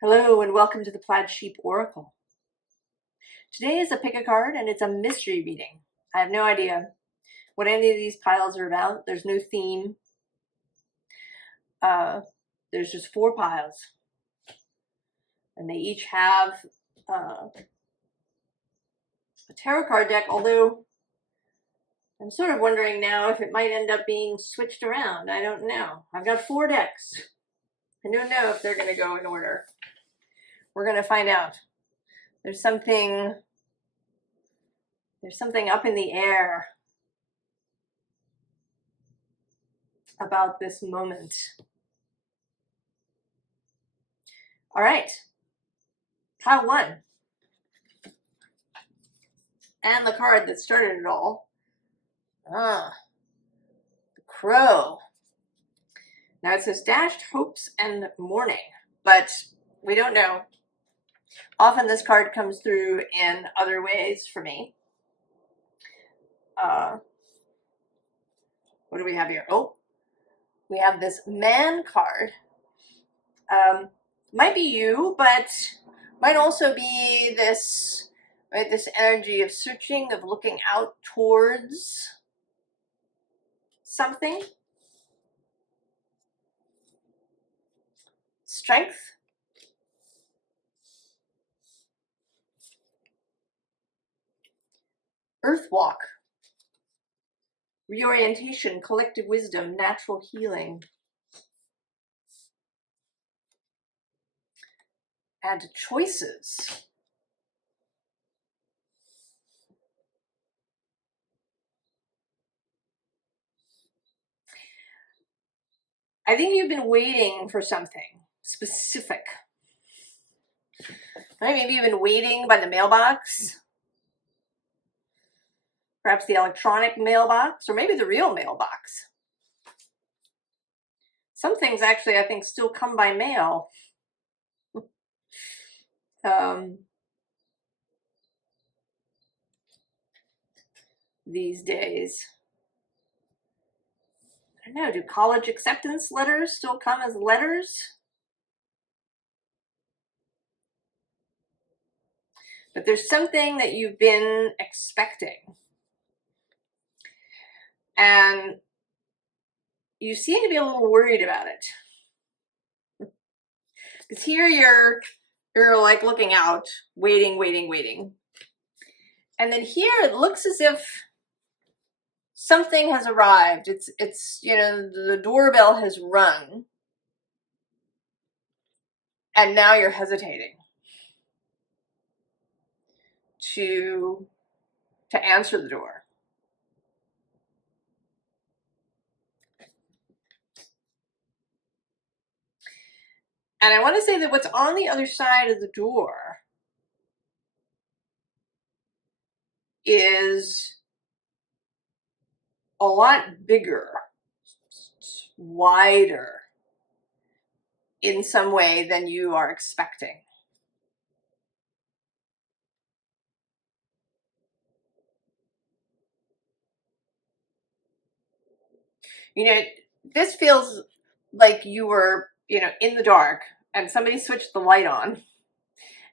Hello and welcome to the Plaid Sheep Oracle. Today is a pick a card and it's a mystery reading. I have no idea what any of these piles are about. There's no theme. There's just 4 piles. And they each have a tarot card deck, although I'm sort of wondering now if it might end up being switched around. I don't know. I've got 4 decks. I don't know if they're going to go in order. We're going to find out. There's something up in the air about this moment. All right, pile 1. And the card that started it all. The Crow. Now it says dashed hopes and mourning, but we don't know. Often this card comes through in other ways for me. What do we have here? Oh, we have this man card. Might be you, but might also be this, right? This energy of searching, of looking out towards something. Strength. Earthwalk. Reorientation, collective wisdom, natural healing. And choices. I think you've been waiting for something specific. Right? Maybe you've been waiting by the mailbox. Perhaps the electronic mailbox, or maybe the real mailbox. Some things actually, I think, still come by mail. These days. I don't know, do college acceptance letters still come as letters? But there's something that you've been expecting. And you seem to be a little worried about it. Because here you're like looking out, waiting. And then here it looks as if something has arrived. It's you know, the doorbell has rung. And now you're hesitating to answer the door. And I want to say that what's on the other side of the door is a lot bigger, wider in some way than you are expecting. You know, this feels like you were, you know, in the dark and somebody switched the light on.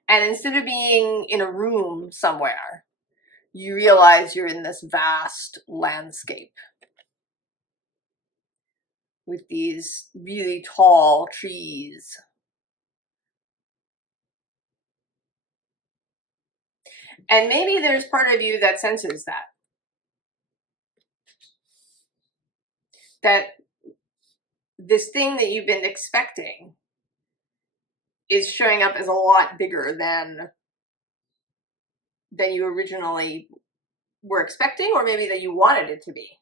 And instead of being in a room somewhere, you realize you're in this vast landscape with these really tall trees. And maybe there's part of you that senses that this thing that you've been expecting is showing up as a lot bigger than you originally were expecting, or maybe that you wanted it to be.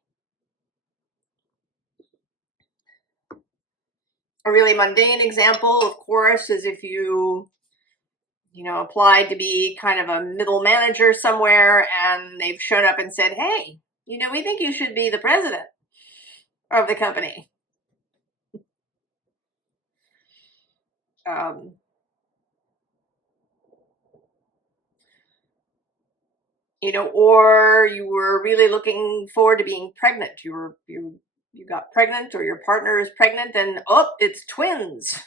A really mundane example, of course, is if you know, applied to be kind of a middle manager somewhere and they've shown up and said, hey, you know, we think you should be the president of the company. You know, or you were really looking forward to being pregnant. You got pregnant, or your partner is pregnant, and oh, it's twins.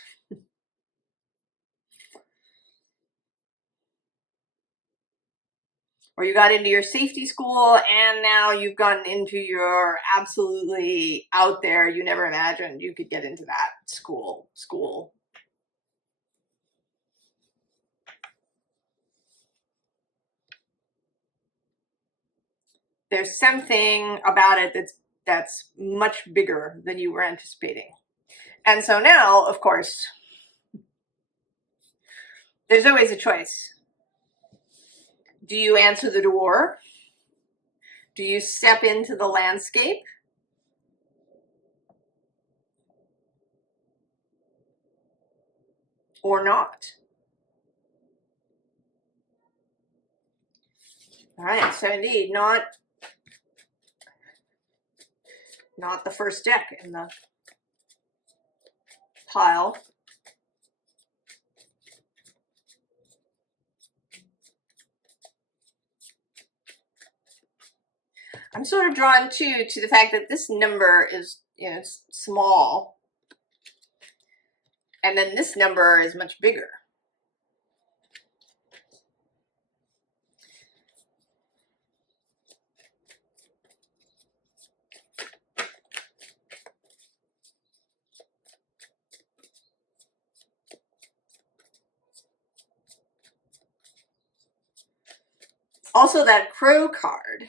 or you got into your safety school and now you've gotten into your absolutely out there, you never imagined you could get into that school. There's something about it that's much bigger than you were anticipating. And so now, of course, there's always a choice. Do you answer the door? Do you step into the landscape? Or not? All right, so indeed, not the first deck in the pile. I'm sort of drawn too to the fact that this number is, you know, small, and then this number is much bigger. Also, that crow card.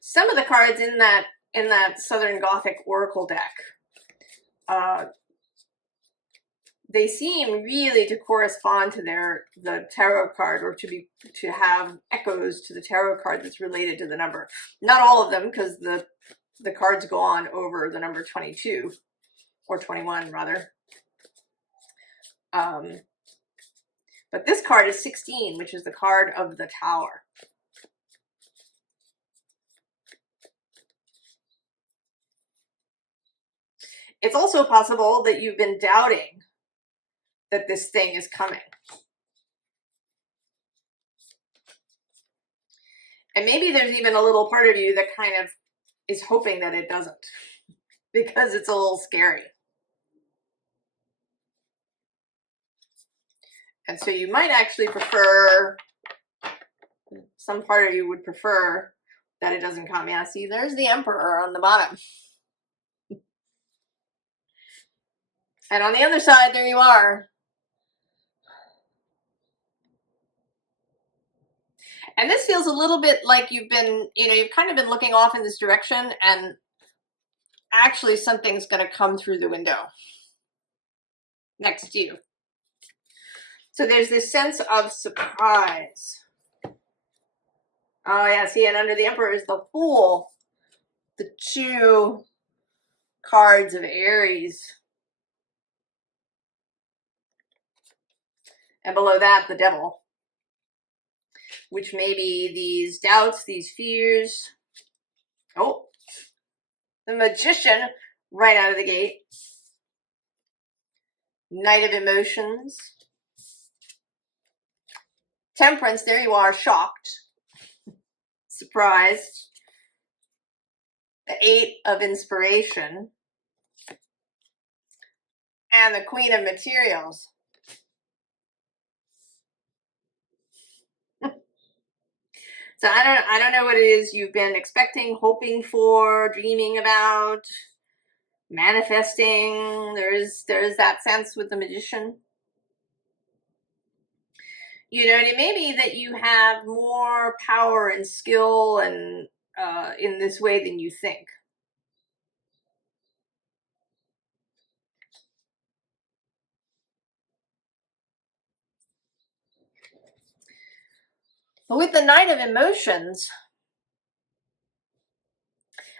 Some of the cards in that Southern Gothic Oracle deck, they seem really to correspond to the tarot card, or to have echoes to the tarot card that's related to the number. Not all of them, because the cards go on over the number 22 or 21 rather. But this card is 16, which is the card of the Tower. It's also possible that you've been doubting that this thing is coming. And maybe there's even a little part of you that kind of is hoping that it doesn't, because it's a little scary. And so you might actually prefer, some part of you would prefer that it doesn't come. Yeah, see, there's the Emperor on the bottom. And on the other side, there you are. And this feels a little bit like you've been, you know, you've kind of been looking off in this direction, and actually something's going to come through the window next to you. So there's this sense of surprise. Oh yeah, see, and under the Emperor is the Fool, the two cards of Aries. And below that, the Devil, which may be these doubts, these fears. Oh, the Magician right out of the gate. Knight of Emotions. Temperance, there you are, shocked, surprised. The Eight of Inspiration. And the Queen of Materials. So I don't know what it is you've been expecting, hoping for, dreaming about, manifesting. There's that sense with the Magician. You know, and it may be that you have more power and skill and in this way than you think. But with the Knight of Emotions,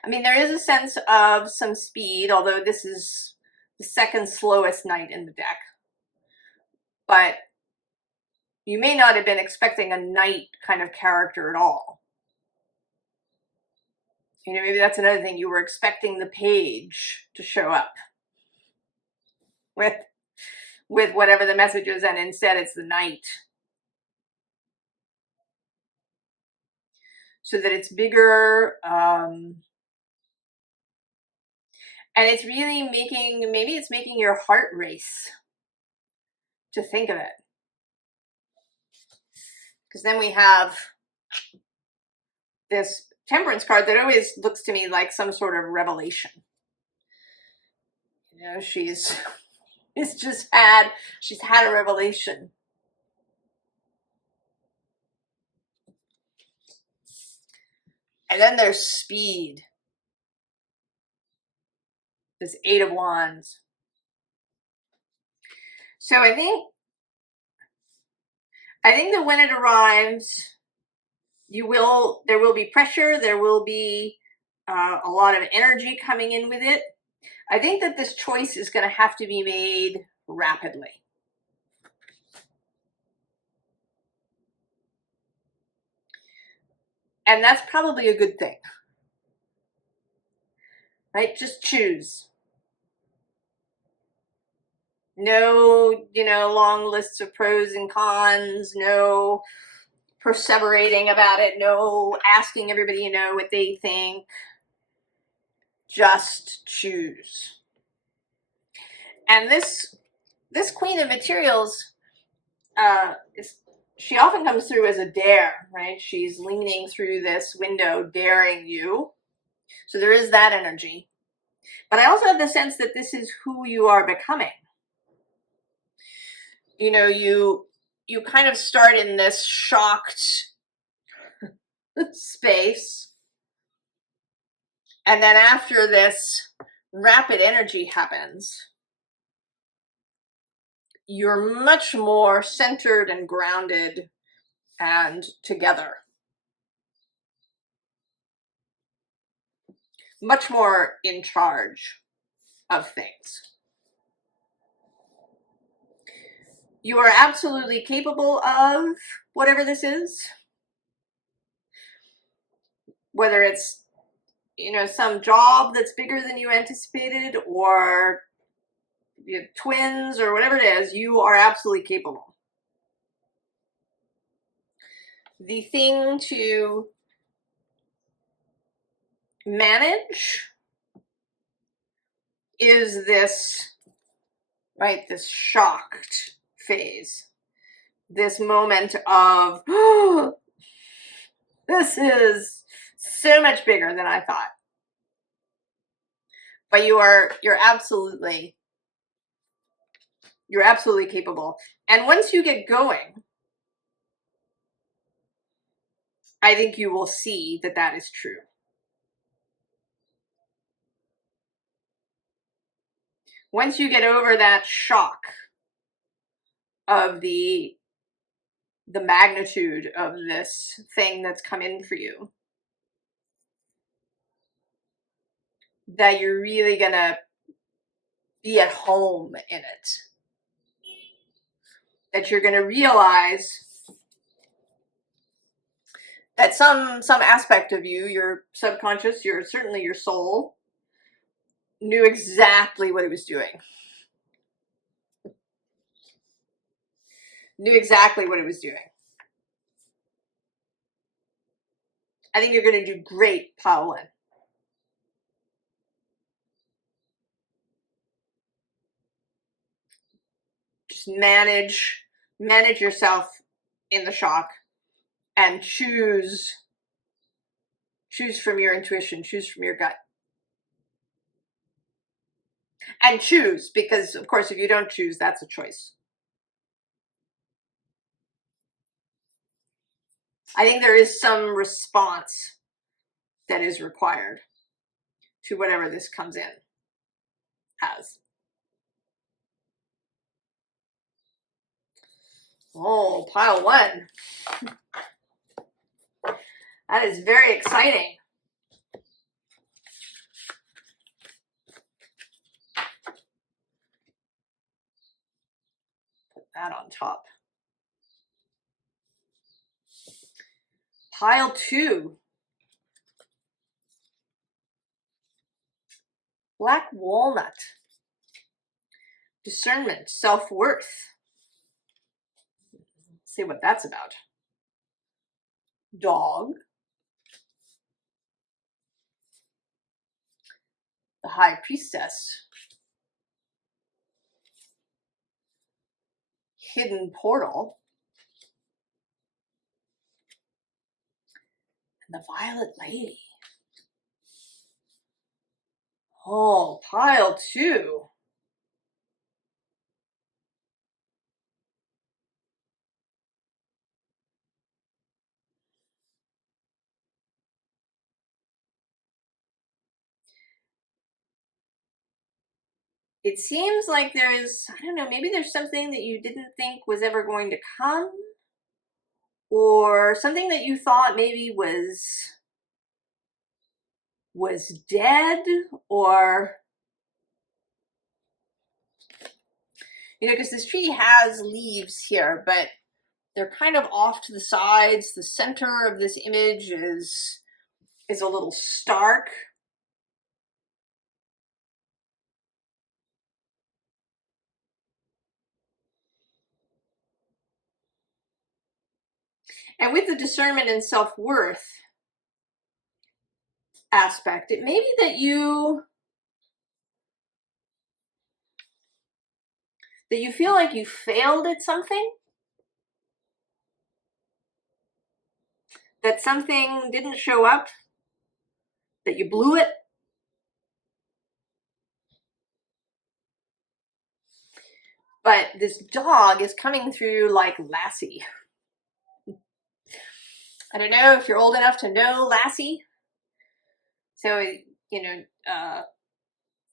I mean, there is a sense of some speed, although this is the second slowest knight in the deck. But you may not have been expecting a knight kind of character at all. You know, maybe that's another thing. You were expecting the page to show up with whatever the message is, and instead it's the knight. So that it's bigger, and it's really making, maybe it's making your heart race to think of it. Because then we have this Temperance card that always looks to me like some sort of revelation. You know, she's had a revelation. And then there's speed. This Eight of Wands. So I think that when it arrives, there will be pressure, there will be a lot of energy coming in with it. I think that this choice is going to have to be made rapidly. And that's probably a good thing. Right? Just choose. No, long lists of pros and cons, no perseverating about it, no asking everybody, what they think. Just choose. And this Queen of Materials, she often comes through as a dare, right? She's leaning through this window, daring you. So there is that energy. But I also have the sense that this is who you are becoming. You kind of start in this shocked space. And then after this rapid energy happens, you're much more centered and grounded and together. Much more in charge of things. You are absolutely capable of whatever this is. Whether it's, some job that's bigger than you anticipated, or you have twins, or whatever it is, you are absolutely capable. The thing to manage is this, right, this shocked phase. This moment of, oh, this is so much bigger than I thought. But you're absolutely capable. And once you get going, I think you will see that that is true. Once you get over that shock of the magnitude of this thing that's come in for you, that you're really gonna be at home in it. That you're gonna realize that some aspect of you, your subconscious, certainly your soul, knew exactly what it was doing. Knew exactly what it was doing. I think you're going to do great, pile one. Just manage yourself in the shock and choose from your intuition, choose from your gut. And choose, because of course if you don't choose, that's a choice. I think there is some response that is required to whatever this comes in as. Oh, pile one. That is very exciting. Put that on top. Pile two. Black walnut. Discernment, self-worth. Let's see what that's about. Dog. The High Priestess. Hidden portal. The Violet Lady. Oh, pile 2. It seems like there is, I don't know, maybe there's something that you didn't think was ever going to come, or something that you thought maybe was dead, or, you know, because this tree has leaves here, but they're kind of off to the sides. The center of this image is a little stark. And with the discernment and self-worth aspect, it may be that you feel like you failed at something, that something didn't show up, that you blew it. But this dog is coming through like Lassie. I don't know if you're old enough to know Lassie. So, you know,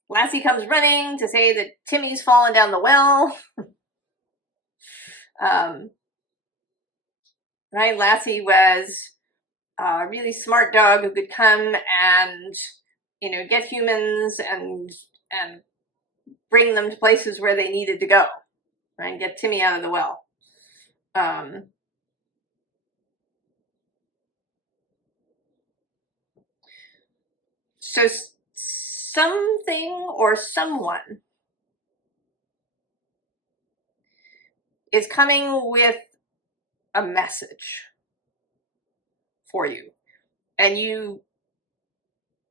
Lassie comes running to say that Timmy's fallen down the well. Right? Lassie was a really smart dog who could come and, you know, get humans and bring them to places where they needed to go, right? And get Timmy out of the well. So something or someone is coming with a message for you, and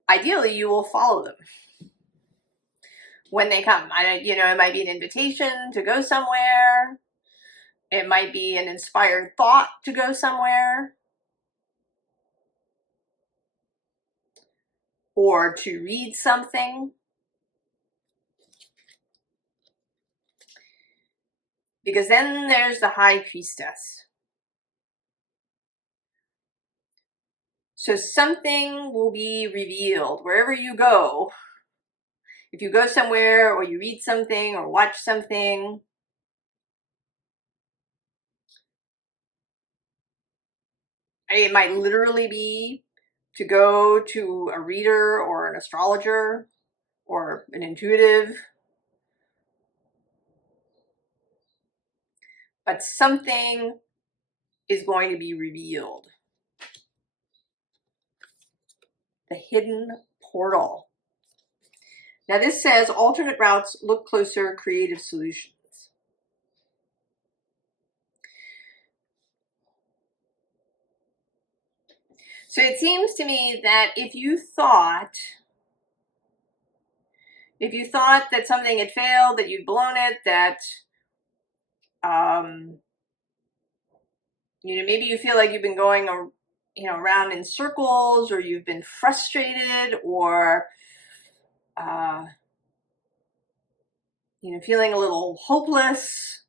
ideally you will follow them when they come. You know, it might be an invitation to go somewhere. It might be an inspired thought to go somewhere, or to read something. Because then there's the High Priestess. So something will be revealed wherever you go. If you go somewhere, or you read something, or watch something, it might literally be to go to a reader or an astrologer or an intuitive. But something is going to be revealed. The hidden portal. Now this says alternate routes, look closer, creative solutions. So it seems to me that if you thought that something had failed, that you'd blown it, that you know, maybe you feel like you've been going, you know, around in circles, or you've been frustrated, or you know, feeling a little hopeless,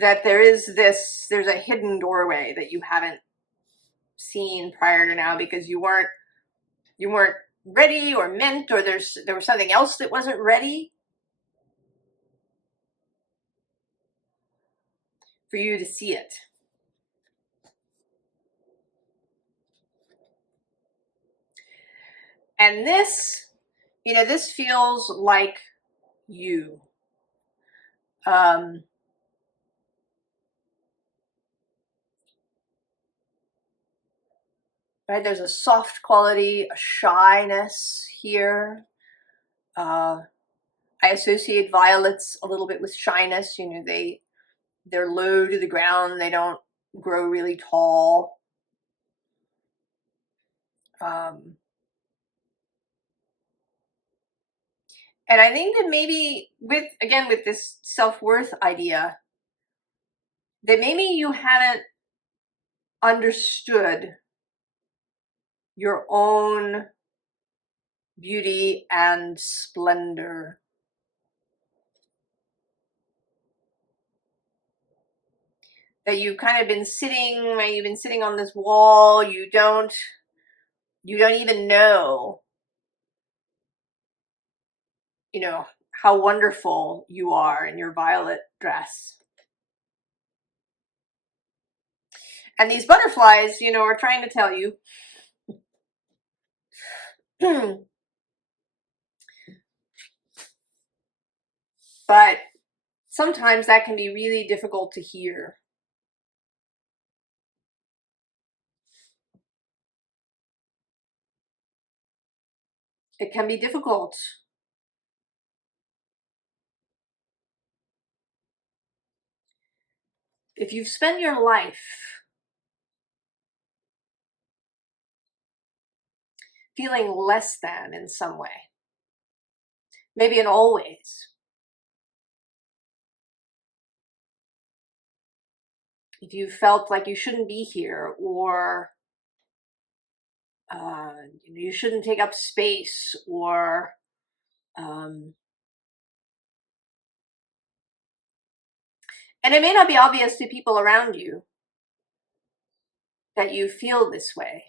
that there's a hidden doorway that you haven't seen prior to now because you weren't ready or meant, or there was something else that wasn't ready for you to see it. And this, you know, this feels like you. Right? There's a soft quality, a shyness here. I associate violets a little bit with shyness. You know, they're low to the ground. They don't grow really tall. And I think that maybe with this self-worth idea, that maybe you hadn't understood your own beauty and splendor. That you've kind of been sitting, you've been sitting on this wall, you don't even know, you know, how wonderful you are in your violet dress. And these butterflies, you know, are trying to tell you but sometimes that can be really difficult to hear. It can be difficult. If you've spent your life feeling less than in some way, maybe in all ways, if you felt like you shouldn't be here, or you shouldn't take up space, or and it may not be obvious to people around you that you feel this way.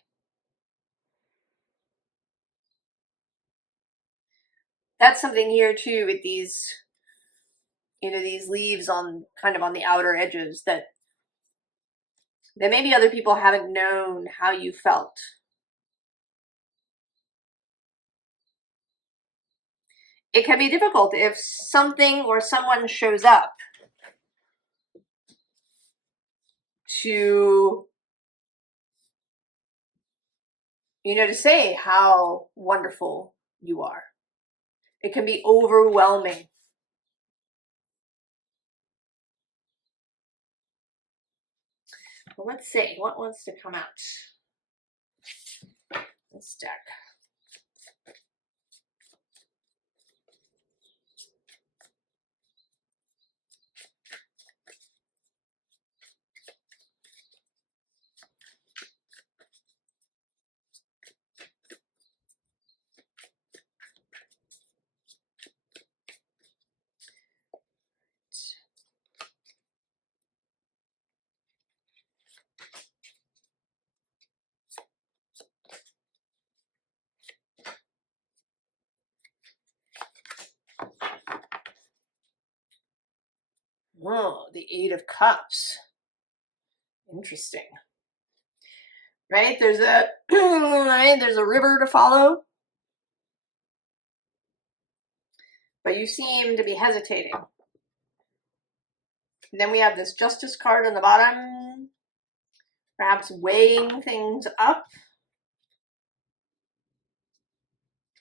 That's something here too with these, you know, these leaves on kind of on the outer edges, that maybe other people haven't known how you felt. It can be difficult if something or someone shows up to, you know, to say how wonderful you are. It can be overwhelming. Well, let's see, what wants to come out? This deck. Oh, the Eight of Cups. Interesting. Right? There's a right, there's a river to follow. But you seem to be hesitating. And then we have this Justice card on the bottom. Perhaps weighing things up.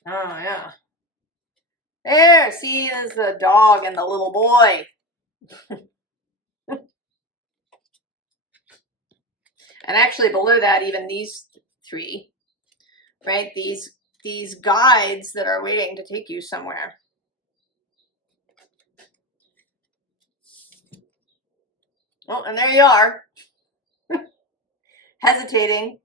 Oh, yeah. There, see, there's the dog and the little boy. And actually below that, even these three, right? These guides that are waiting to take you somewhere. Oh, and there you are. Hesitating.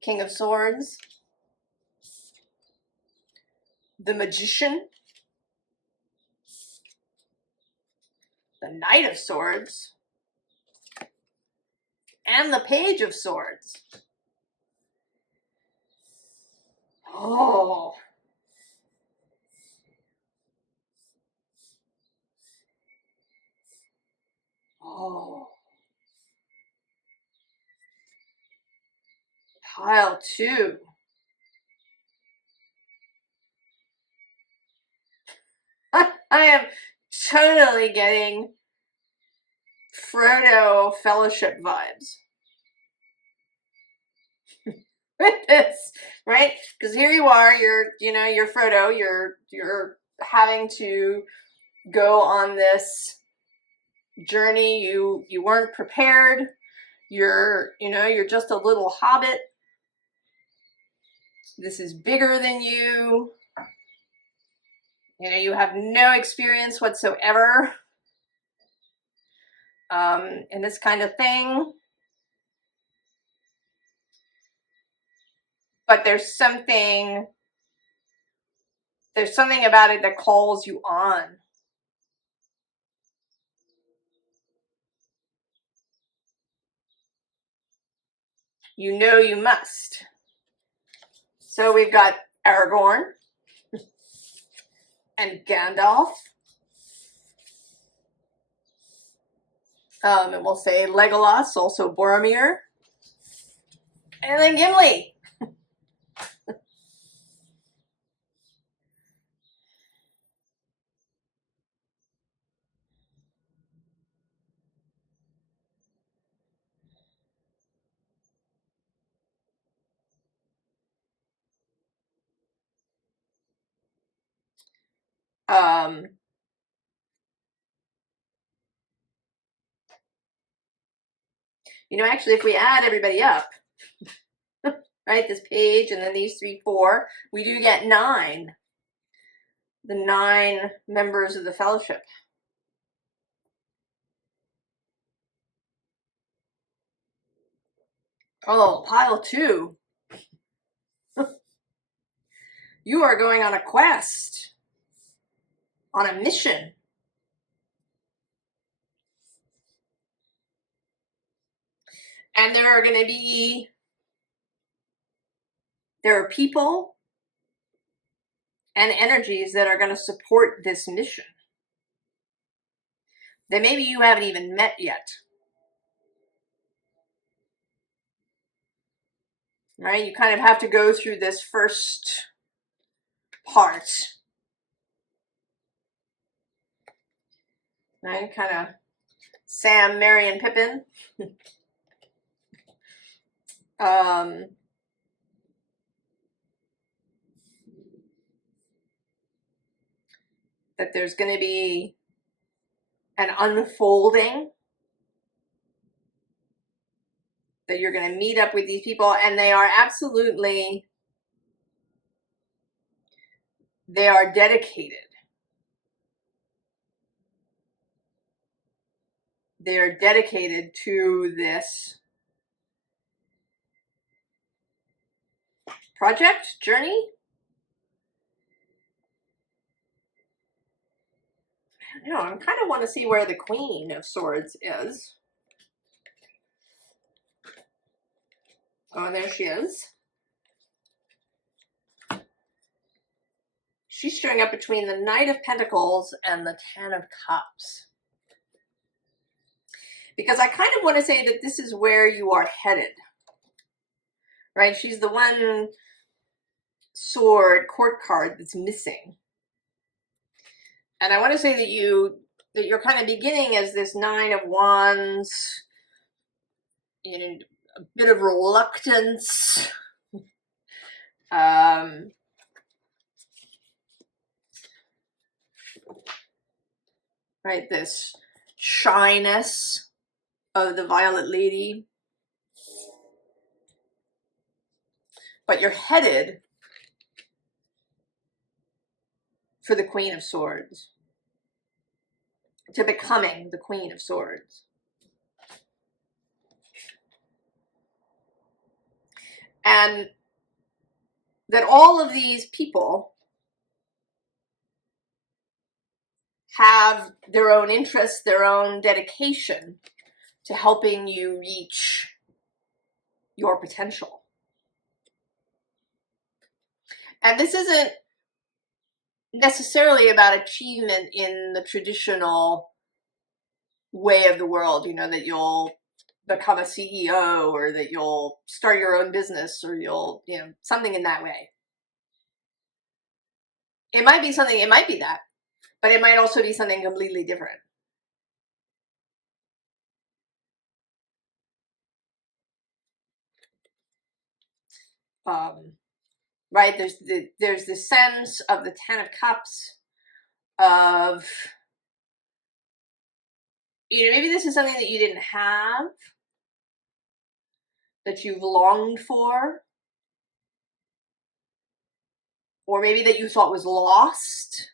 King of Swords. The Magician. The Knight of Swords. And the Page of Swords. Oh. Oh. Pile 2. I am totally getting Frodo Fellowship vibes with this, right? Because here you are, you're Frodo, you're having to go on this journey. You weren't prepared. You're just a little hobbit. This is bigger than you. You know, you have no experience whatsoever in this kind of thing. But there's something about it that calls you on. You know you must. So we've got Aragorn and Gandalf. And we'll say Legolas, also Boromir. And then Gimli. You know, actually, if we add everybody up, right, this page and then these 3, 4, we do get 9. The 9 members of the fellowship. Oh, pile 2. You are going on a quest, on a mission. And there are people and energies that are going to support this mission that maybe you haven't even met yet. Right? You kind of have to go through this first part. Right? Kind of Sam, Merry, and Pippin. That there's going to be an unfolding, that you're going to meet up with these people, and they are dedicated. They are dedicated to this project, journey. I don't know, I kind of want to see where the Queen of Swords is. Oh, there she is. She's showing up between the Knight of Pentacles and the 10 of Cups. Because I kind of want to say that this is where you are headed. Right? She's the one sword court card that's missing. And I want to say that you're kind of beginning as this 9 of Wands, you know, a bit of reluctance. Right, this shyness of the Violet Lady. But you're headed for the Queen of Swords, to becoming the Queen of Swords. And that all of these people have their own interests, their own dedication to helping you reach your potential. And this isn't necessarily about achievement in the traditional way of the world, you know, that you'll become a CEO or that you'll start your own business or you'll, you know, something in that way. It might be something, it might be that, but it might also be something completely different. Right? There's the sense of the 10 of Cups of, you know, maybe this is something that you didn't have, that you've longed for, or maybe that you thought was lost.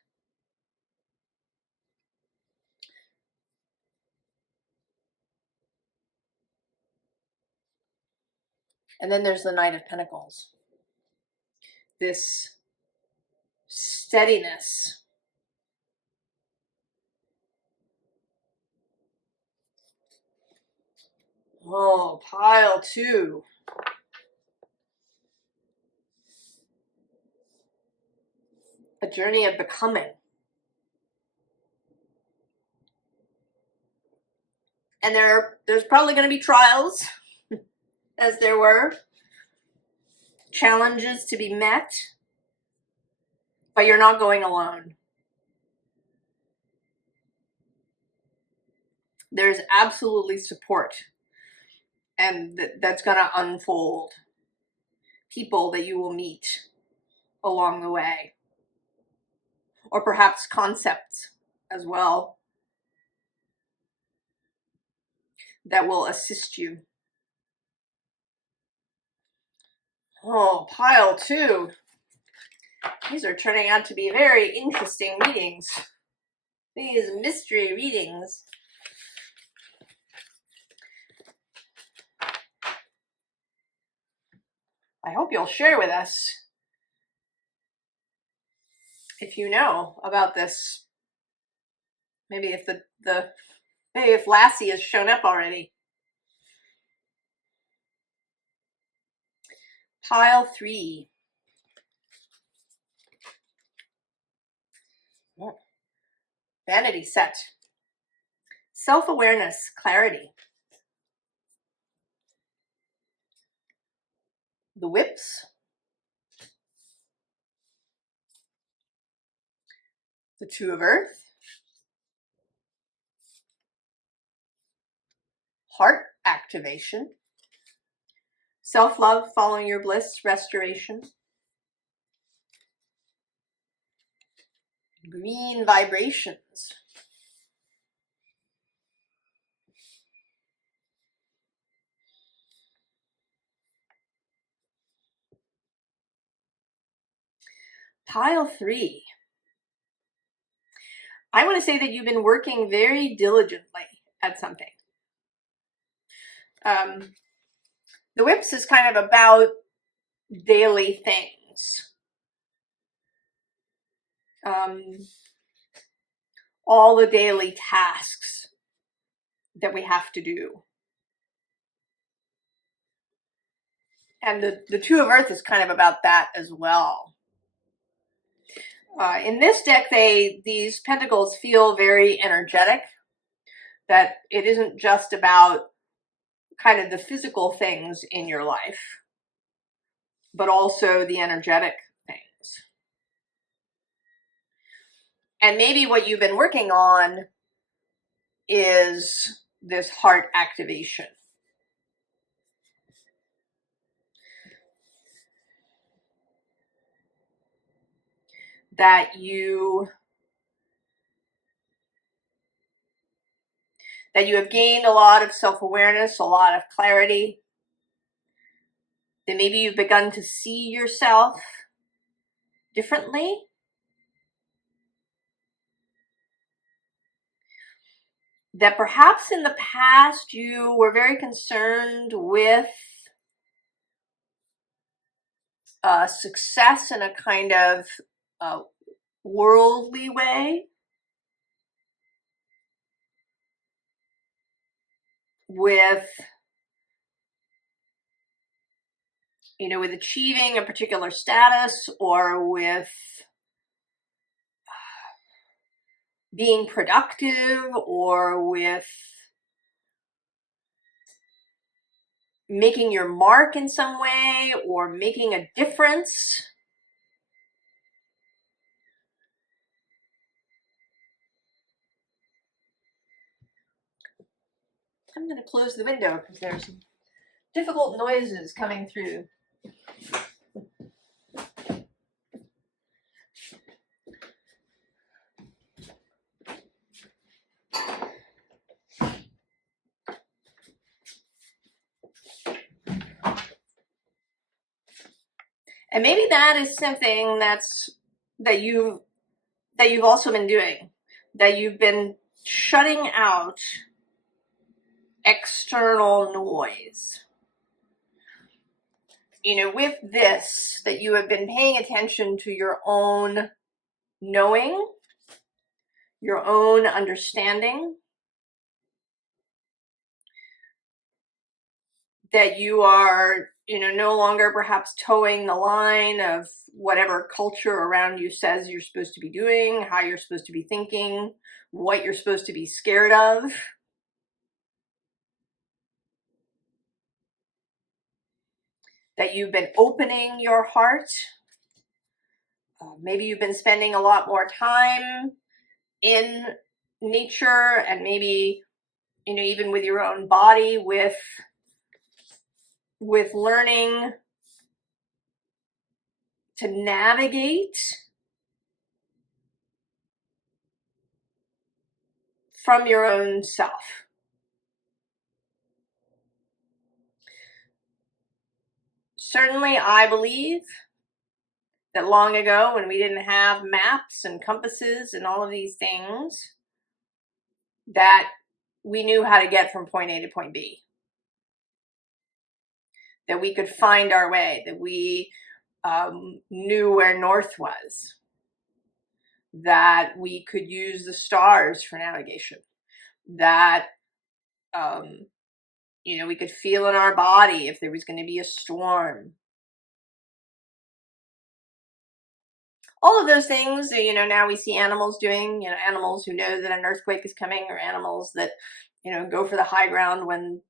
And then there's the Knight of Pentacles. This steadiness. Oh, pile 2. A journey of becoming. And there's probably going to be trials, as there were. Challenges to be met. But you're not going alone. There's absolutely support. And that's going to unfold. People that you will meet along the way. Or perhaps concepts as well that will assist you. Oh, pile 2. These are turning out to be very interesting readings. These mystery readings. I hope you'll share with us if you know about this. Maybe if maybe if Lassie has shown up already. Pile 3. Vanity set. Self-awareness, clarity. The whips. The 2 of Earth. Heart activation. Self-love, following your bliss, restoration. Green vibrations. Pile 3. I want to say that you've been working very diligently at something. The whips is kind of about daily things. All the daily tasks that we have to do. And the 2 of Earth is kind of about that as well. In this deck, these pentacles feel very energetic. That it isn't just about kind of the physical things in your life, but also the energetic things. And maybe what you've been working on is this heart activation. That you have gained a lot of self-awareness, a lot of clarity. That maybe you've begun to see yourself differently. That perhaps in the past you were very concerned with success in a kind of worldly way. With achieving a particular status, or with being productive, or with making your mark in some way, or making a difference. I'm going to close the window because there's some difficult noises coming through. And maybe that is something that you've also been doing, that you've been shutting out external noise. you know, with this, that you have been paying attention to your own knowing, your own understanding, that you are, you know, no longer perhaps towing the line of whatever culture around you says you're supposed to be doing, how you're supposed to be thinking, what you're supposed to be scared of. That you've been opening your heart. Maybe you've been spending a lot more time in nature, and maybe, you know, even with your own body, with learning to navigate from your own self. Certainly, I believe that long ago, when we didn't have maps and compasses and all of these things, that we knew how to get from point A to point B. That we could find our way, that we knew where north was, that we could use the stars for navigation, that you know, we could feel in our body if there was going to be a storm. All of those things, you know, now we see animals doing, you know, animals who know that an earthquake is coming, or animals that, you know, go for the high ground when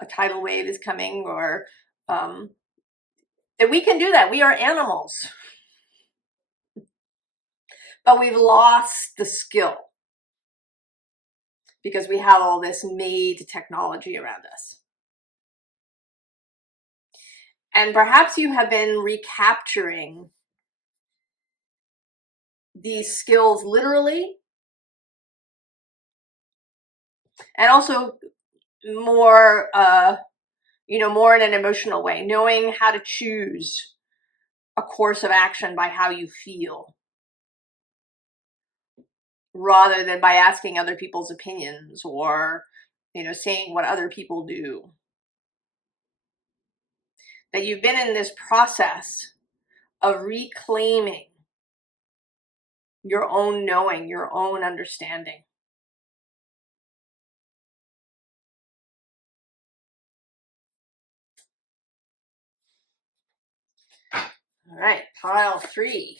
a tidal wave is coming, or that we can do that. We are animals. But we've lost the skill because we have all this made technology around us. And perhaps you have been recapturing these skills literally, and also more, you know, more in an emotional way, knowing how to choose a course of action by how you feel, rather than by asking other people's opinions, or, you know, saying what other people do. That you've been in this process of reclaiming your own knowing, your own understanding. All right, pile 3.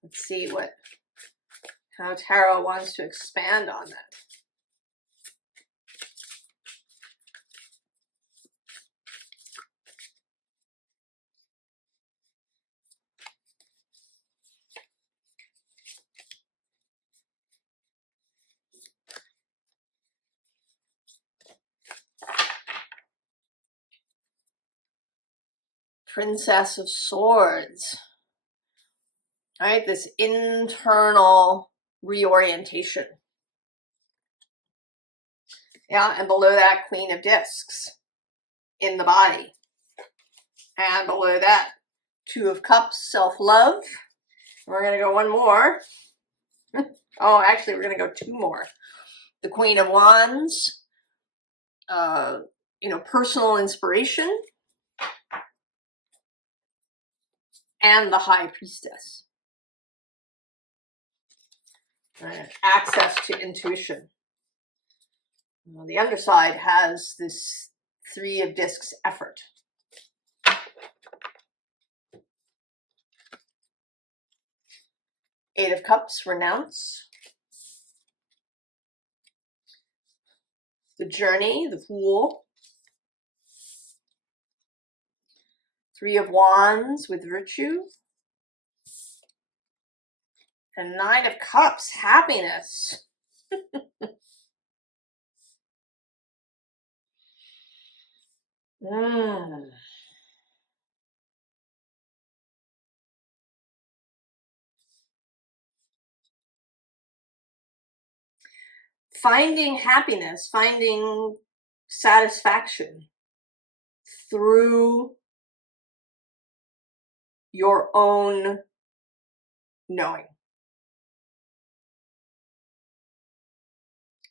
Let's see how Tarot wants to expand on that. Princess of Swords. All right, this internal reorientation. Yeah, and below that, Queen of Discs in the body. And below that, Two of Cups, self-love. We're going to go one more. Oh, actually, we're going to go 2 more. The Queen of Wands, you know, personal inspiration. And the High Priestess. Access to intuition. Well, the underside has this 3 of Discs effort. Eight of Cups, renounce. The Journey, the Fool. 3 of Wands with virtue. And 9 of Cups, happiness. Finding happiness, finding satisfaction through your own knowing.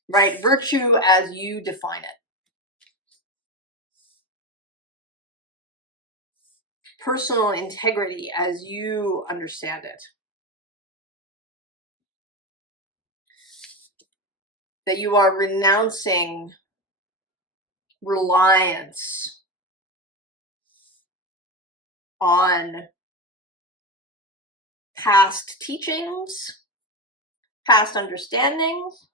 Right? Virtue as you define it. Personal integrity as you understand it. That you are renouncing reliance on past teachings, past understandings.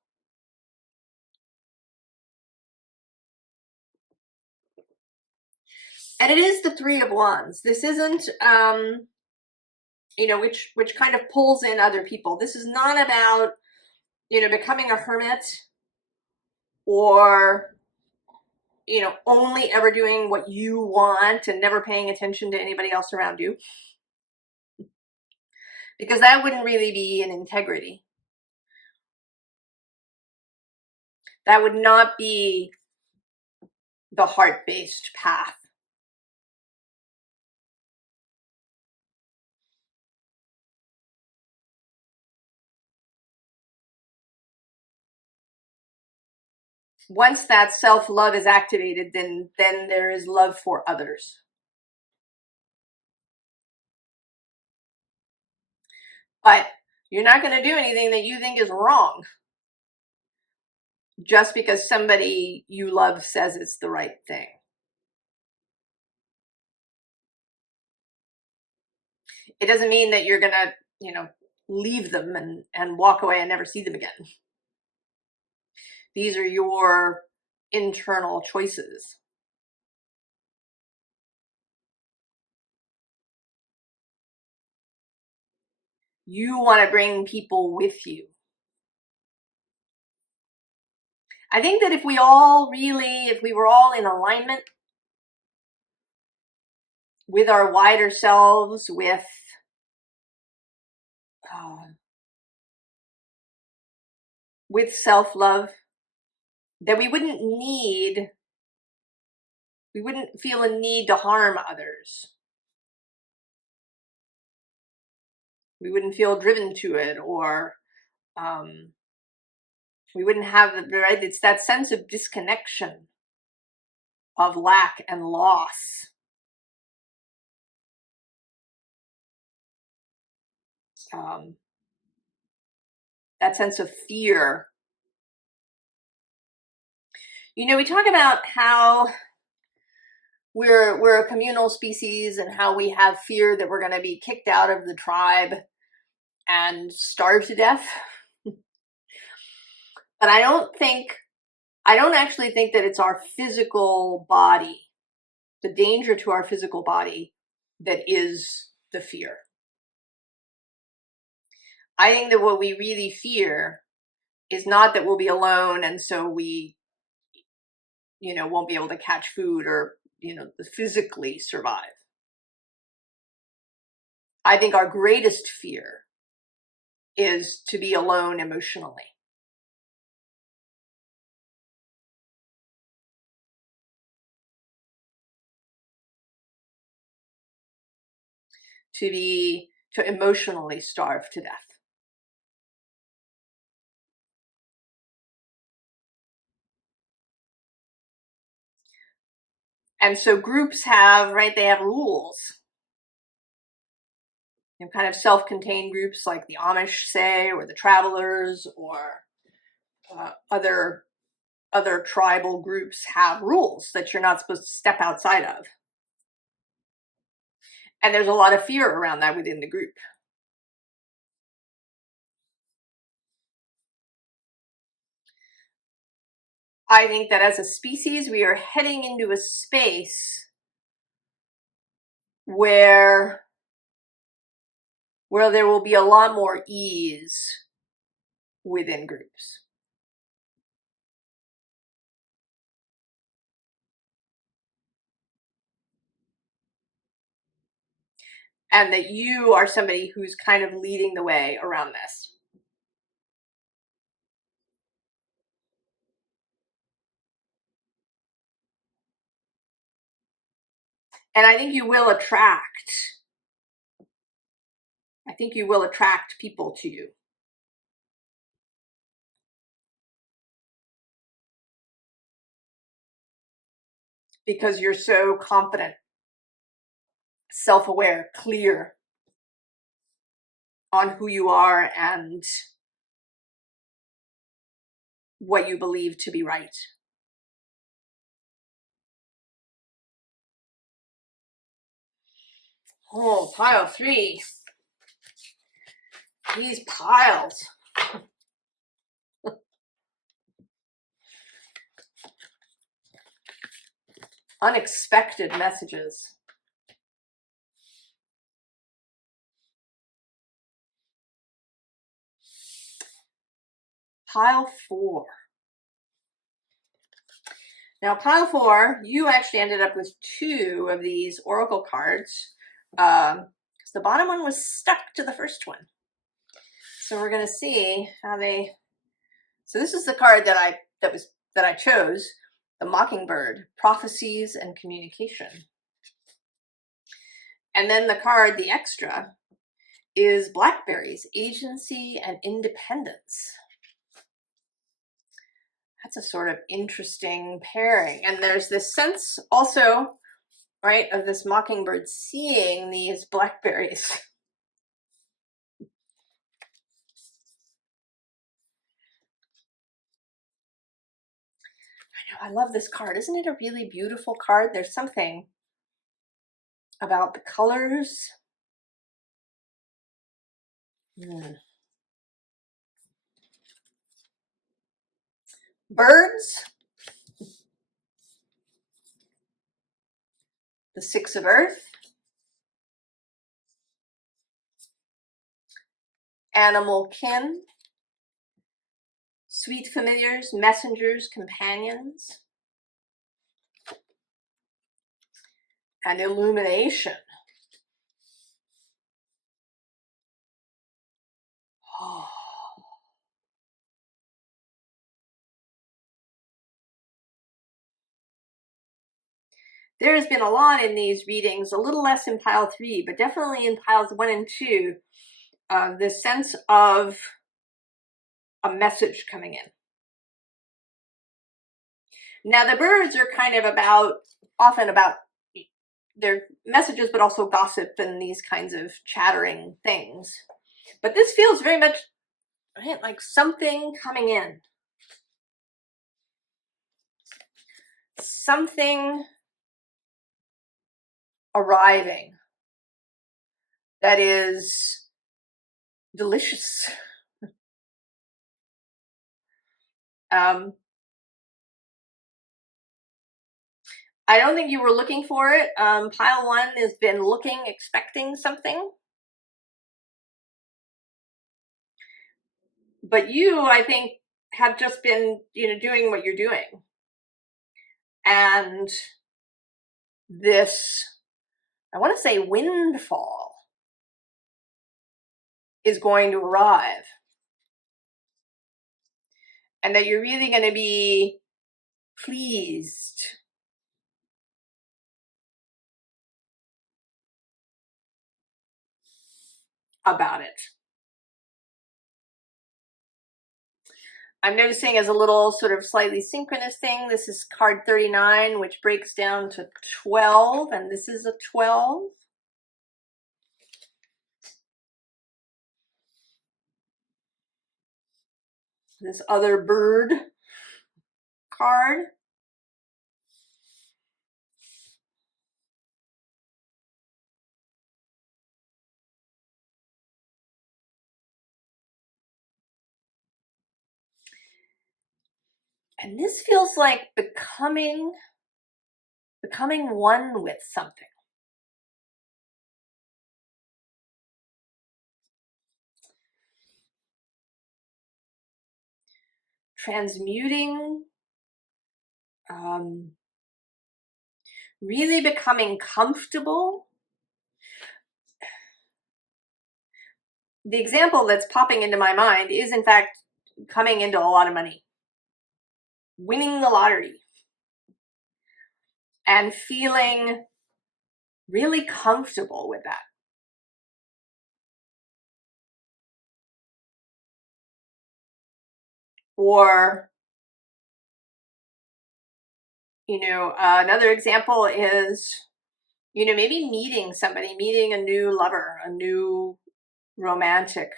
And it is the Three of Wands. This isn't, you know, which kind of pulls in other people. This is not about, you know, becoming a hermit or, you know, only ever doing what you want and never paying attention to anybody else around you. Because that wouldn't really be an integrity. That would not be the heart-based path. Once that self-love is activated, then there is love for others. But you're not going to do anything that you think is wrong just because somebody you love says it's the right thing. It doesn't mean that you're going to, you know, leave them and walk away and never see them again. These are your internal choices. You want to bring people with you. I think that if we were all in alignment with our wider selves, with self-love, that we wouldn't feel a need to harm others. We wouldn't feel driven to it, or we wouldn't have, right? It's that sense of disconnection, of lack and loss. That sense of fear. You know, we talk about how we're a communal species and how we have fear that we're going to be kicked out of the tribe and starve to death. But I don't actually think that it's our physical body, the danger to our physical body, that is the fear. I think that what we really fear is not that we'll be alone and so we, you know, won't be able to catch food or, you know, physically survive. I think our greatest fear is to be alone emotionally. To emotionally starve to death. And so groups have, right, they have rules. You know, kind of self-contained groups like the Amish, say, or the Travelers, or other tribal groups have rules that you're not supposed to step outside of. And there's a lot of fear around that within the group. I think that as a species, we are heading into a space where there will be a lot more ease within groups. And that you are somebody who's kind of leading the way around this. And I think you will attract I think you will attract people to you. Because you're so confident, self-aware, clear on who you are and what you believe to be right. Oh, pile 3. These piles. Unexpected messages. Pile 4. Now, pile 4, you actually ended up with 2 of these Oracle cards, because the bottom one was stuck to the first one. So we're going to see how they. So this is the card that I chose, the Mockingbird, Prophecies and Communication. And then the card, the extra, is Blackberries, Agency and Independence. That's a sort of interesting pairing. And there's this sense also, right, of this mockingbird seeing these blackberries. I know, I love this card. Isn't it a really beautiful card? There's something about the colors. Birds. The 6 of Earth. Animal kin. Sweet familiars, messengers, companions. And illumination. Oh. There has been a lot in these readings, a little less in pile 3, but definitely in piles 1 and 2, the sense of a message coming in. Now, the birds are kind of often about their messages, but also gossip and these kinds of chattering things. But this feels very much like something coming in. Something arriving that is delicious. I don't think you were looking for it. Pile 1 has been looking, expecting something. But you, I think, have just been, doing what you're doing. And this, I want to say, windfall is going to arrive. And that you're really going to be pleased about it. I'm noticing as a little sort of slightly synchronous thing, this is card 39, which breaks down to 12, and this is a 12. This other bird card. And this feels like becoming one with something. Transmuting, really becoming comfortable. The example that's popping into my mind is, in fact, coming into a lot of money. Winning the lottery. And feeling really comfortable with that. Or, another example is, maybe meeting somebody, meeting a new lover, a new romantic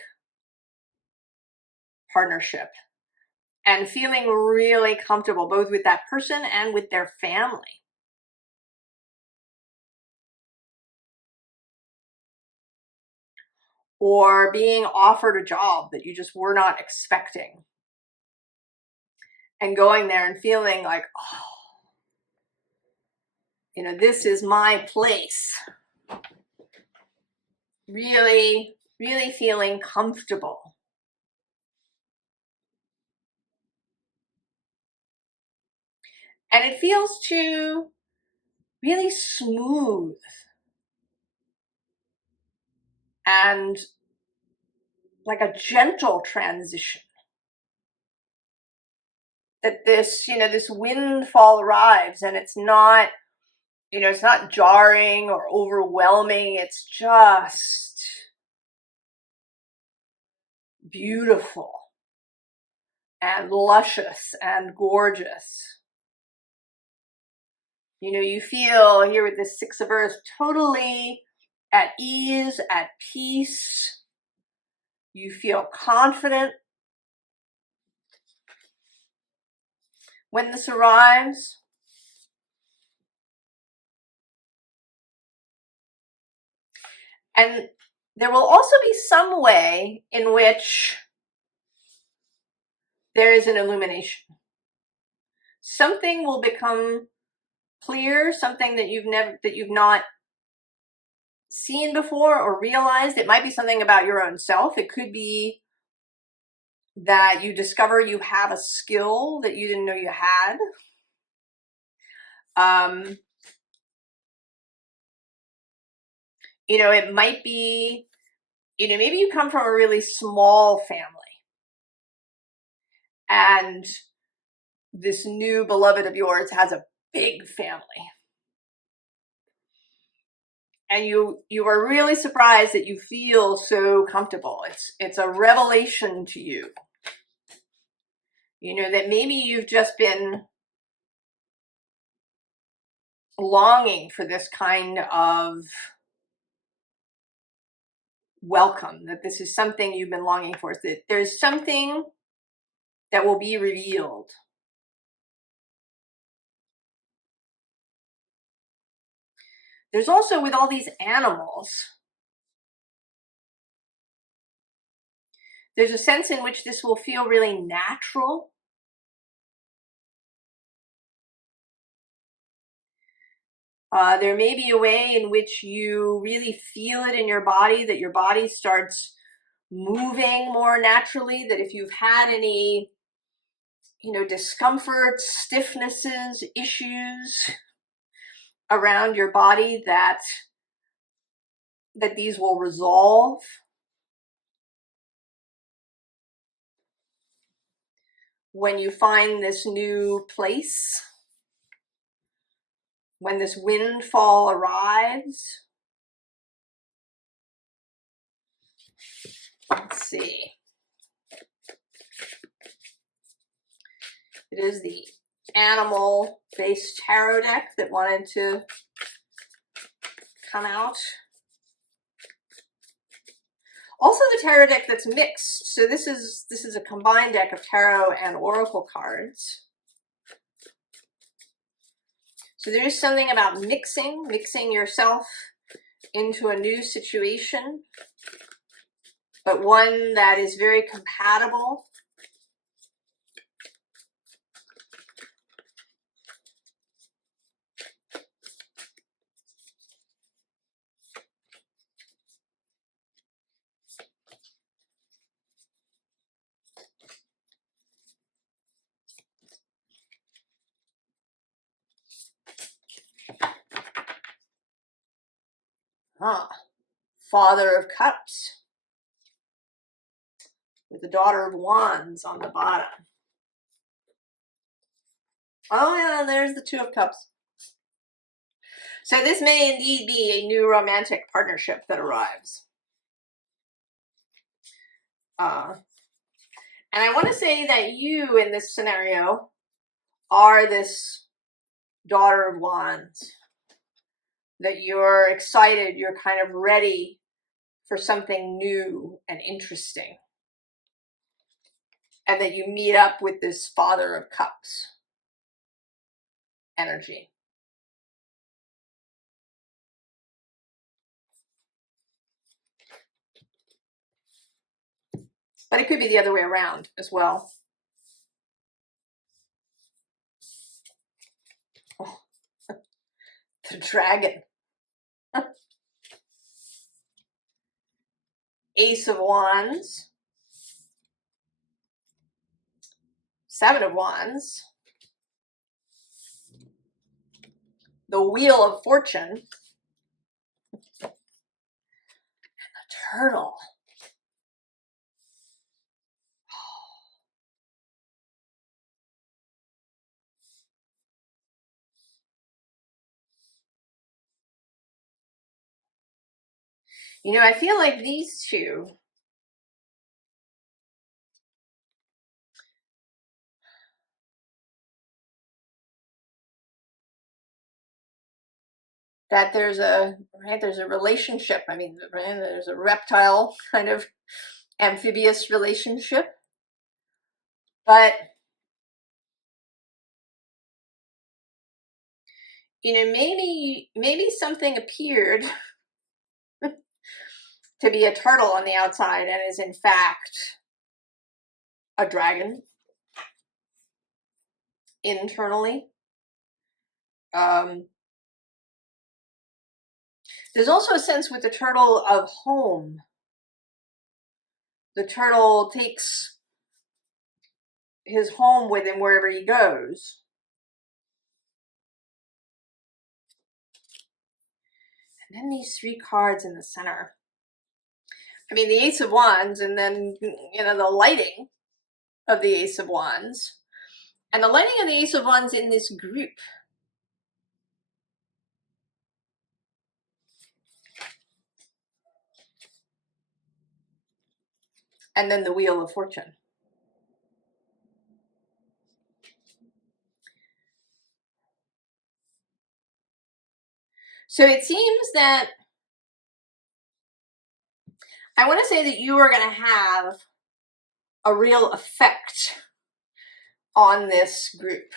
partnership, and feeling really comfortable both with that person and with their family. Or being offered a job that you just were not expecting, and going there and feeling like, this is my place. Really, really feeling comfortable. And it feels too really smooth and like a gentle transition. That this windfall arrives, and it's not, it's not jarring or overwhelming. It's just beautiful and luscious and gorgeous. You feel here with this Six of Earth totally at ease, at peace. You feel confident when this arrives. And there will also be some way in which there is an illumination. Something will become clear, something that you've not seen before or realized. It might be something about your own self. It could be that you discover you have a skill that you didn't know you had. It might be, maybe you come from a really small family, and this new beloved of yours has a big family. And you are really surprised that you feel so comfortable. It's a revelation to you. That maybe you've just been longing for this kind of welcome, that this is something you've been longing for, that there's something that will be revealed. There's also, with all these animals, there's a sense in which this will feel really natural. There may be a way in which you really feel it in your body, that your body starts moving more naturally, that if you've had any, discomfort, stiffnesses, issues around your body, that these will resolve. When you find this new place, when this windfall arrives. Let's see. It is the animal-based tarot deck that wanted to come out. Also the tarot deck that's mixed. So this is a combined deck of tarot and oracle cards. So there is something about mixing yourself into a new situation, but one that is very compatible. Father of Cups with the Daughter of Wands on the bottom. Oh yeah, there's the Two of Cups. So this may indeed be a new romantic partnership that arrives. And I want to say that you in this scenario are this Daughter of Wands, that you're excited, you're kind of ready for something new and interesting, and that you meet up with this Father of Cups energy. But it could be the other way around as well. Oh, the dragon. Ace of Wands. Seven of Wands. The Wheel of Fortune. And the Turtle. You know, I feel like these two that there's a relationship. I mean, right, there's a reptile kind of amphibious relationship, but you know, maybe something appeared to be a turtle on the outside and is in fact a dragon internally. There's also a sense with the turtle of home. The turtle takes his home with him wherever he goes. And then these three cards in the center. I mean, the Ace of Wands, and then, you know, the lighting of the Ace of Wands. And the lighting of the Ace of Wands in this group. And then the Wheel of Fortune. So it seems that I want to say that you are going to have a real effect on this group.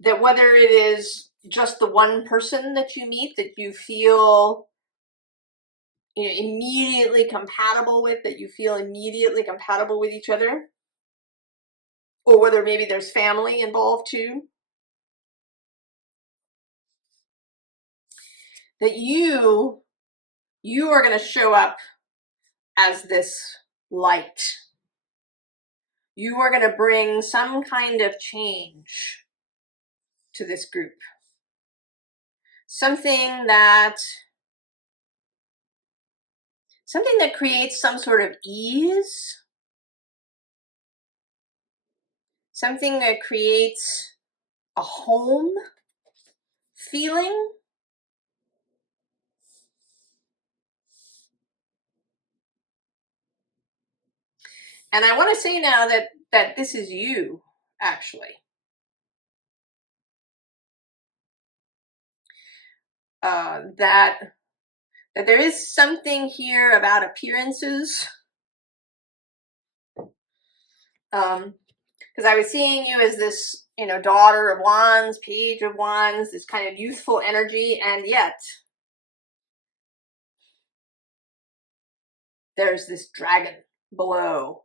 That whether it is just the one person that you meet that you feel, you know, immediately compatible with, that you feel immediately compatible with each other, or whether maybe there's family involved too, that you are going to show up as this light. You are going to bring some kind of change to this group. Something that creates some sort of ease. Something that creates a home feeling. And I want to say now that this is you, actually. That there is something here about appearances. Because I was seeing you as this, you know, Daughter of Wands, Page of Wands, this kind of youthful energy, and yet there's this dragon below.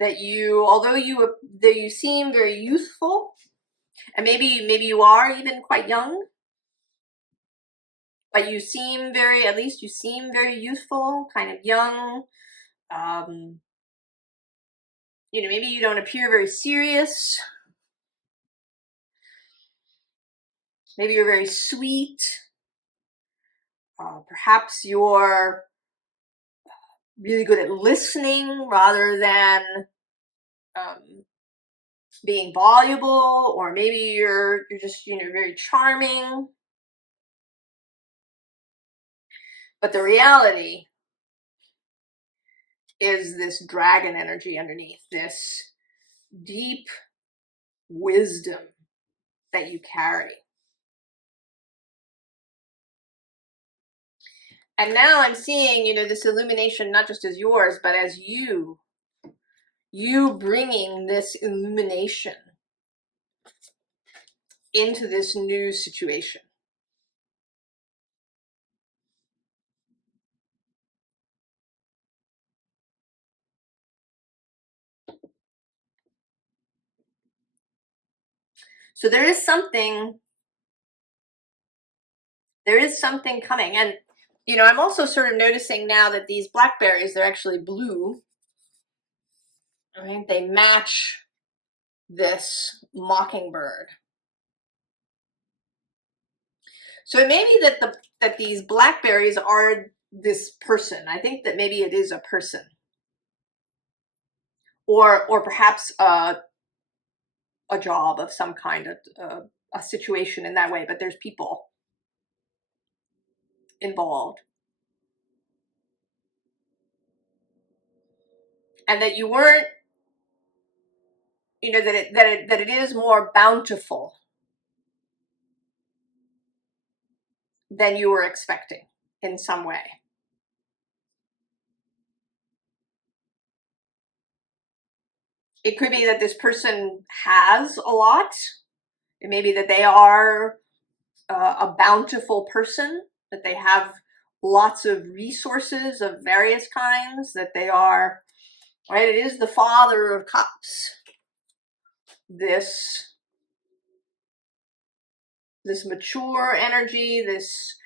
That you, although you seem very youthful, and maybe you are even quite young, but you seem very, at least you seem very youthful, kind of young. You know, maybe you don't appear very serious. Maybe you're very sweet. Perhaps you're really good at listening rather than being voluble, or maybe you're just, you know, very charming. But the reality is this dragon energy underneath, this deep wisdom that you carry. And now I'm seeing, you know, this illumination not just as yours, but as you bringing this illumination into this new situation. So there is something coming. And, you know, I'm also sort of noticing now that these blackberries, they're actually blue. Right? They match this mockingbird. So it may be that these blackberries are this person. I think that maybe it is a person, or perhaps a job of some kind, a situation in that way. But there's people involved, and that you weren't, you know, that it is more bountiful than you were expecting in some way. It could be that this person has a lot. It may be that they are a bountiful person, that they have lots of resources of various kinds, that they are, right? It is the Father of Cups. This mature energy, this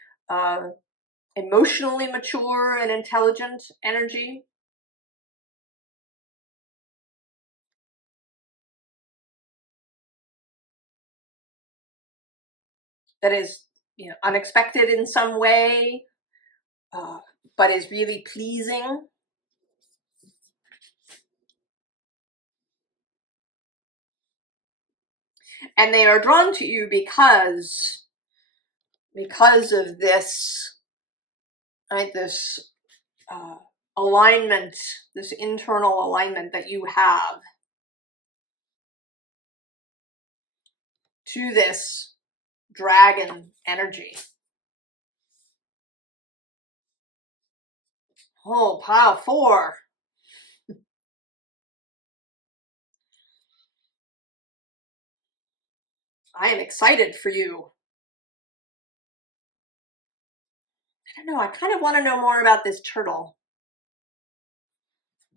emotionally mature and intelligent energy. That is, you know, unexpected in some way, but is really pleasing. And they are drawn to you because of this, right? This alignment, this internal alignment that you have to this dragon energy. Oh, pile 4. I am excited for you. I don't know, I kind of want to know more about this turtle.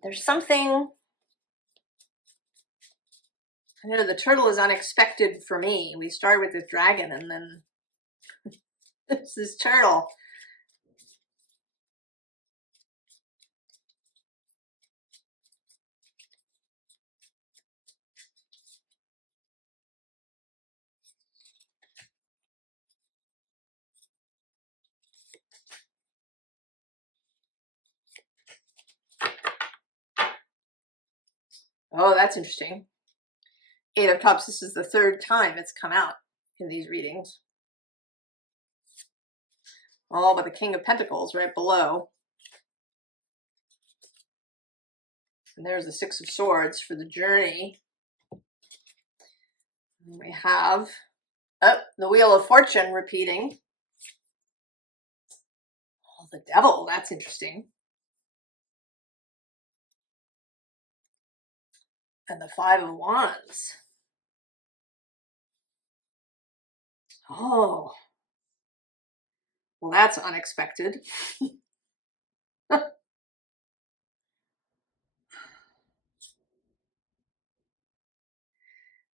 There's something, I know the turtle is unexpected for me. We start with this dragon and then there's this turtle. Oh, that's interesting. 8 of Cups, this is the 3rd time it's come out in these readings. Oh, but the King of Pentacles right below. And there's the 6 of Swords for the journey. And we have the Wheel of Fortune repeating. Oh, the Devil, that's interesting. And the 5 of Wands. Oh, well, that's unexpected.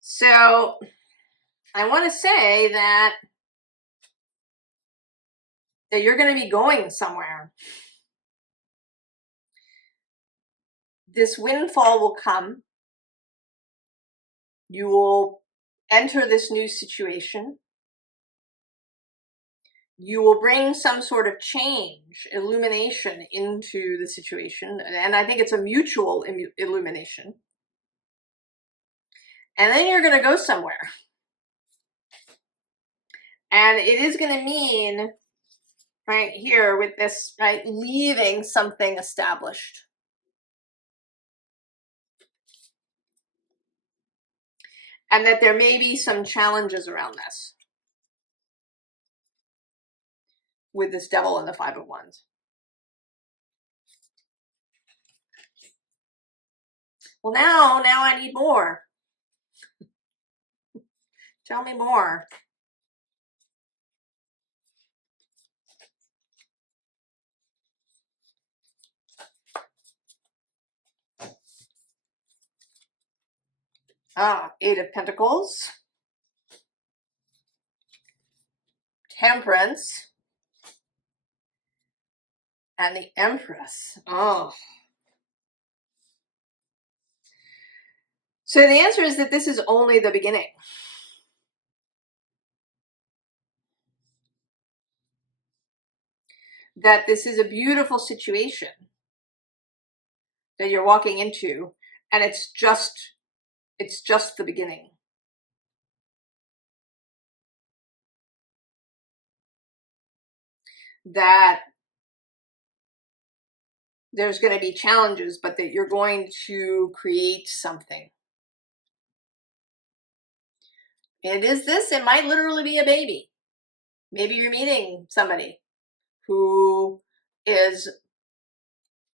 So I want to say that you're going to be going somewhere. This windfall will come. You will enter this new situation. you will bring some sort of change, illumination into the situation. And I think it's a mutual illumination. And then you're going to go somewhere. And it is going to mean, right here with this, right, leaving something established. And that there may be some challenges around this with this Devil and the Five of Wands. Well, now I need more. Tell me more. Eight of Pentacles. Temperance. And the Empress. Oh. So the answer is that this is only the beginning. That this is a beautiful situation that you're walking into, and it's just the beginning. That there's going to be challenges, but that you're going to create something. And it might literally be a baby. Maybe you're meeting somebody who is,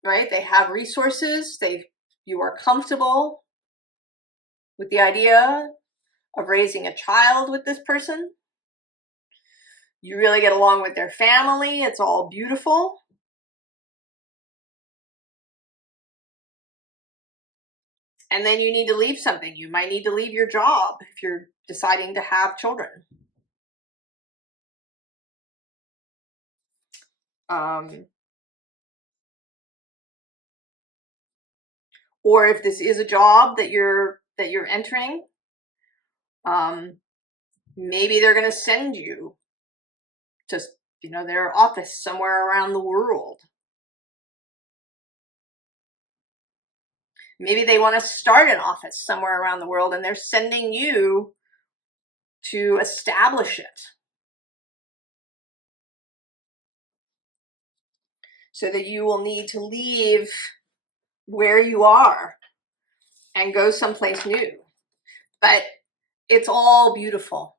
right, they have resources, you are comfortable with the idea of raising a child with this person. You really get along with their family. It's all beautiful. And then you need to leave something. You might need to leave your job if you're deciding to have children. Or if this is a job that you're entering, maybe they're going to send you to, their office somewhere around the world. Maybe they want to start an office somewhere around the world and they're sending you to establish it. So that you will need to leave where you are and go someplace new. But it's all beautiful.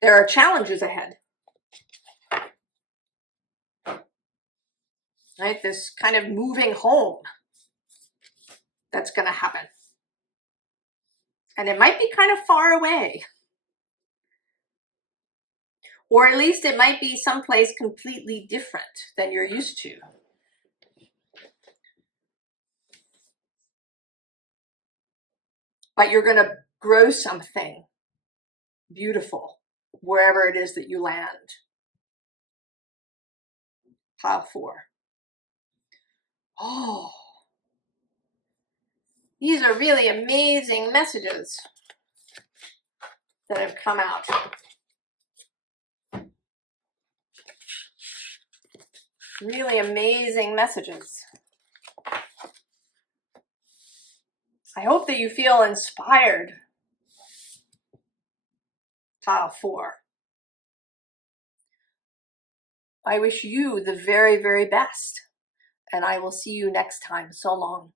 There are challenges ahead. Right? This kind of moving home that's going to happen. And it might be kind of far away. Or at least it might be someplace completely different than you're used to. But you're going to grow something beautiful wherever it is that you land. Pile 4. Oh, these are really amazing messages that have come out. Really amazing messages. I hope that you feel inspired. Pile 4. I wish you the very, very best, and I will see you next time. So long.